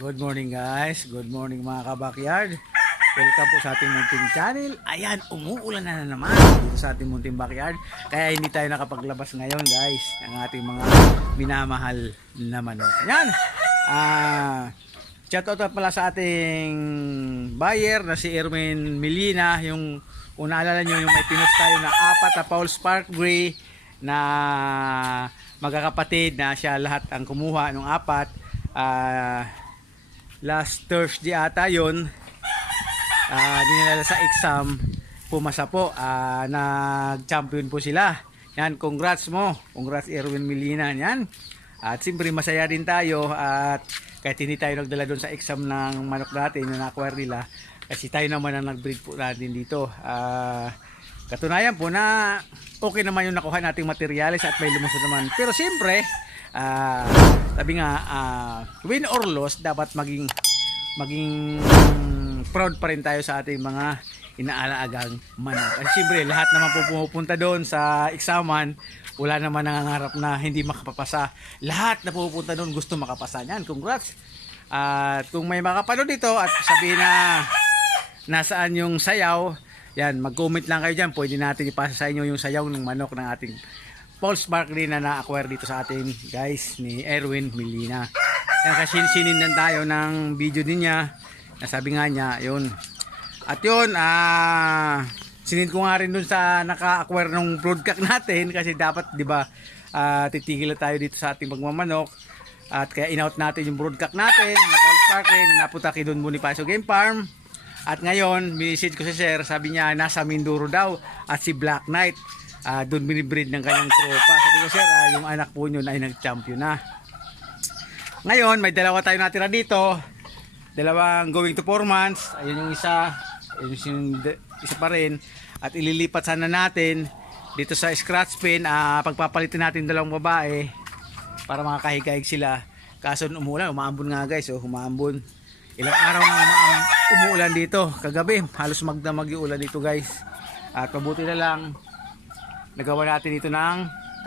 Good morning guys, good morning mga kabakyard. Welcome po sa ating munting channel. Ayan, umuulan na naman dito sa ating munting backyard. Kaya hindi tayo nakapaglabas ngayon guys ng ating mga minamahal na manok. Ayan, shoutout pala sa ating buyer na si Erwin Melina. Yung kung naalala nyo, yung may pinost tayo na 4 na Paul Spark Gray na magkakapatid na siya lahat ang kumuha ng 4. Last Thursday ata yun, dinala sa exam, pumasa po, nag-champion po sila. Yan, congrats mo, congrats Erwin Melina. Yan, at siyempre masaya din tayo, at kahit hindi tayo nagdala doon sa exam ng manok natin na na-acquire nila, kasi tayo naman ang nag-breed po natin dito. Katunayan po na okay naman yung nakuha nating materials at may lumusod naman, pero siyempre sabi nga, win or loss, dapat maging proud pa rin tayo sa ating mga inaalagang manok. At siyempre lahat naman po pumupunta doon sa examan, wala naman nangangarap na hindi makapapasa. Lahat na pupunta doon gusto makapasa. Yan, congrats. At kung may makapanood dito at sabihin na nasaan yung sayaw, yan, mag-comment lang kayo dyan. Pwede natin ipasa sa inyo yung sayaw ng manok ng ating Paul Spark rin na na-acquire dito sa atin guys ni Erwin Melina. Yan, kasi sinindan tayo ng video din niya. Nasabi nga niya, yun. At yun, sinin ko nga rin dun sa naka-acquire ng broadcast natin kasi dapat, di ba, titigil tayo dito sa ating pagmamanok. At kaya in-out natin yung broadcast natin na Paul Spark rin, napunta kay Don Bonifacio Game Farm. At ngayon, message ko si Sir, sabi niya nasa Mindoro daw at si Black Knight. Doon binibreed ng kanyang tropa. Sabi ko, Sir, yung anak po nyo na ay nag-champion na. Ngayon, may dalawa tayo natira dito. Dalawang going to 4 months. Ayun yung isa. Ayun yung isa pa rin. At ililipat sana natin dito sa scratch pen. Pagpapalitin natin dalawang babae para makakahigaig sila. Kaso umuulan, umaambon nga guys. Umaambon. Ilang araw na umuulan dito. Kagabi, halos magdamag yung ulan dito guys. At mabuti na lang, nagawa natin dito ng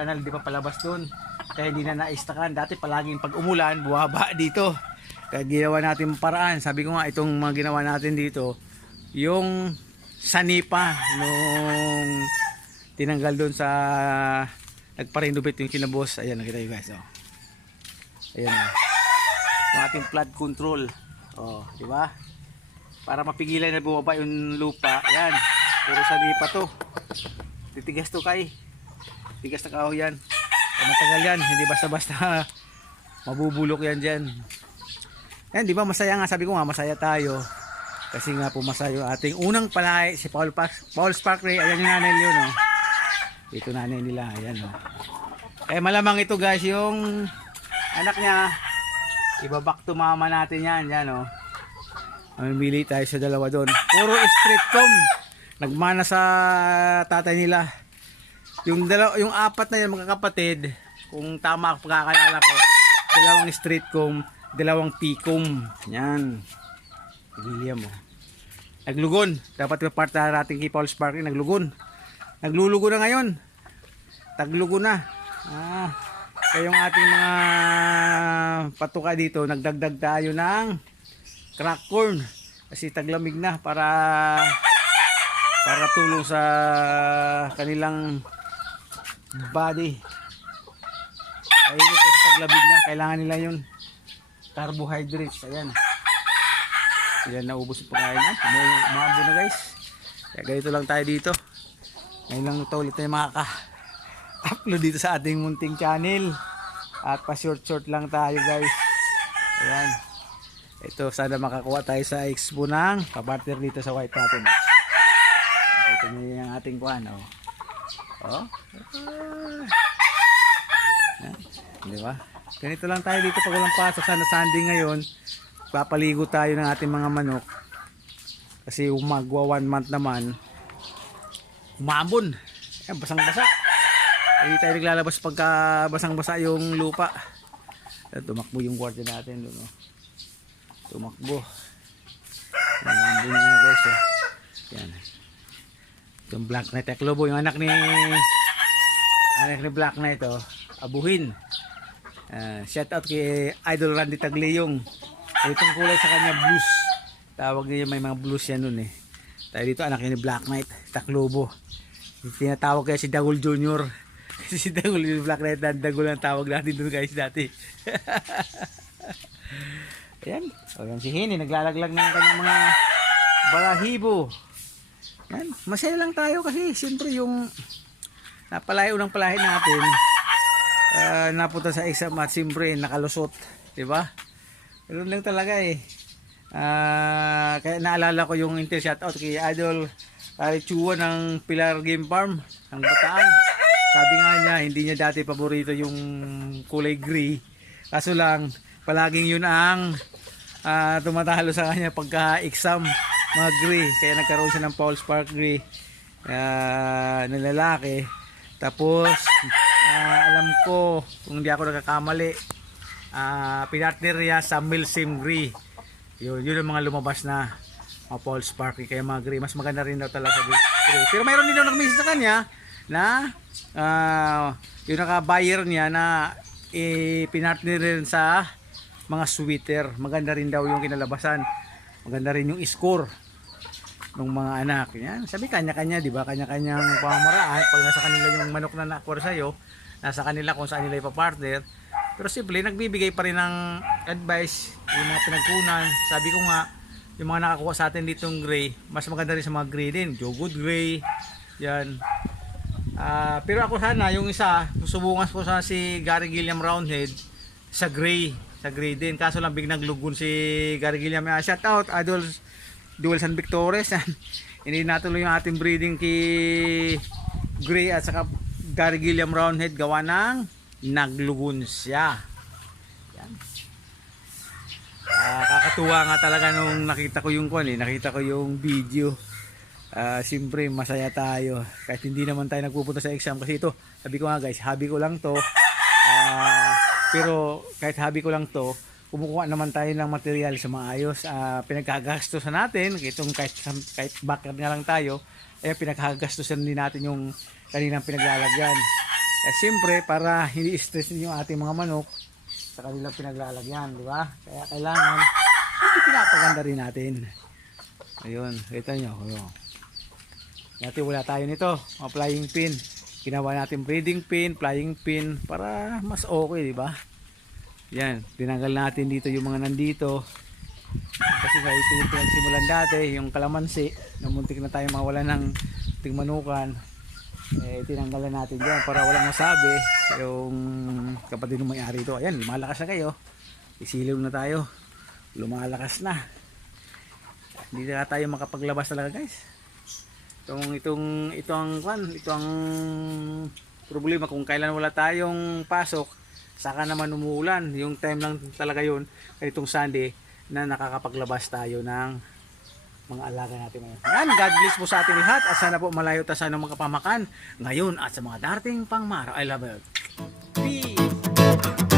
kanal, di pa palabas doon. Kaya hindi na naistakan. Dati palaging pag umulan, buwaba dito. Kaya ginawa natin paraan. Sabi ko nga, itong mga ginawa natin dito, yung sanipa nung tinanggal doon sa nagpa-renovate yung kinabos. Ayan, nakita nyo guys. Ayan. Yung ating flood control. Di ba? Para mapigilan na bumaba yung lupa. Ayan. Puro sanipa to. Titigas to kay. Tigas na kahoy yan. Matagal yan. Hindi basta-basta mabubulok yan dyan. Yan, di ba masaya nga. Sabi ko nga masaya tayo. Kasi nga pumasa yung ating unang palay. Si Paul Spark Ray. Ayan yung nanay yun. Ito nanay nila. Ayan. Kaya malamang ito guys yung anak niya. Iba-back to mama natin yan. Yan mamimili tayo sa dalawa doon. Puro street com. Nagmana sa tatay nila. Yung 4 na yung magkakapatid, kung tama ako pagkakalala ko, 2 street com, 2 picom. Yan. William Naglugon. Dapat yung part natin kay Paul Spark naglugon. Naglulugo na ngayon. Taglugo na. Kaya yung ating mga patuka dito, nagdagdag tayo ng crack corn. Kasi taglamig na para tulong sa kanilang body. Ayun, kasi taglabig na, kailangan nila yun carbohydrates. Ayan, naubos yung pagkain na, umabo na guys. Kaya ganito lang tayo dito. Ngayon lang ito ulit tayo makaka-upload dito sa ating munting channel. At pa short lang tayo guys. Ayan, ito sana makakuha tayo sa expo ng kapartner dito sa white natin. Ito nyo yung ating kuhan. Diba? Ganito lang tayo dito pag walang pasok. Sana Sunday ngayon, papaligo tayo ng ating mga manok. Kasi magwa 1 month naman, umambon. Ayan, basang-basa. Hindi tayo naglalabas pagka basang-basa yung lupa. Tumakbo yung kwarto natin doon. Tumakbo. Umambon na guys. Yan. Yung Black Knight Eklobo, yung anak ni Black Knight, abuhin. Shout out kay Idol Randy Tagleyong. Itong kulay sa kanya blues. Tawag niya, may mga blues yan nun eh. Tayo dito anak niya ni Black Knight, Taclobo. Tinatawag kaya si Dagol Junior. Si Dagol yung Black Knight, Dagol ang tawag natin doon guys dati. Ayan, ayan si Henny, naglalaglag ng kanyang mga balahibo. Ayan, masaya lang tayo kasi siyempre yung napalayo ng palahin natin, napunta sa exam at siyempre nakalusot, diba? Ganun lang talaga eh. Kaya naalala ko yung inter shoutout kay Idol Chua ng Pilar Game Farm ng Bataan. Sabi nga niya, hindi niya dati paborito yung kulay gray. Kaso lang, palaging yun ang tumatalo sa kanya pagka-exam, mga gray. Kaya nagkaroon siya ng Paul Spark gray na lalaki. Tapos, alam ko, kung hindi ako nagkakamali, pinartner niya sa Milsim gray. Yun ang mga lumabas na Paul Sparky, kaya mga gray. Mas maganda rin daw talaga sa gray. Pero mayroon din daw nag-message sa kanya na yung naka-buyer niya na pinartner rin sa mga sweater. Maganda rin daw yung kinalabasan. Maganda rin yung score ng mga anak. Yan. Sabi kanya-kanya, di ba? Kanya-kanyang pamamaraan. Pag nasa kanila yung manok na nakuha sa'yo, nasa kanila kung saan nila ipapartner. Pero simple, nagbibigay pa rin ng advice yung mga pinagkunan. Sabi ko nga, yung mga nakakuha sa atin ditong gray, mas maganda rin sa mga gray din. Joe Good Gray. Yan. Pero ako sana, yung isa, susubukan ko sana si Gary Gilliam Roundhead sa gray. Sa gray din. Kaso lang biglang lugun si Gary Gilliam. Shout out, Idol Dual San Victores. Hindi natuloy yung ating breeding kay Gray at saka Gary Gilliam Roundhead gawa ng naglugun siya. Yan. Kakatuwa nga talaga nung nakita ko yung nakita ko yung video. Siyempre masaya tayo kahit hindi naman tayo nagpupunta sa exam kasi ito, sabi ko nga guys, hobby ko lang to. Pero kahit hobby ko lang to, kumukuha naman tayo ng material sa maayos. Pinagkagastusan natin itong kahit backyard nga lang tayo, pinagkagastusan din natin yung kaninang pinaglalagyan. Siyempre para hindi stress yung ating mga manok sa kanilang pinaglalagyan, di ba? Kaya kailangan pinapaganda rin natin. Ayun, kita nyo. Dati wala tayo nito, mga flying pin. Ginawa natin breeding pin, flying pin para mas okay, di ba? Yan, tinanggal natin dito yung mga nandito. Kasi nga ito yung pinagsimulan dati, yung kalamansi, na muntik na tayo mawala ng tingmanukan. Tinanggalan natin dyan para walang masabi yung kapatid ng may-ari ito. Ayan, lumalakas na kayo. Isiliw na tayo. Lumalakas na. Hindi na tayo makapaglabas talaga guys. Ito ang problema kung kailan wala tayong pasok, saka naman umuulan. Yung time lang talaga yun, itong Sunday na nakakapaglabas tayo ng mga alaga natin ngayon. Yan, God bless po sa ating lahat at sana po malayo tayo sa mga pamakan ngayon at sa mga darating pang maraw. I love you. Peace!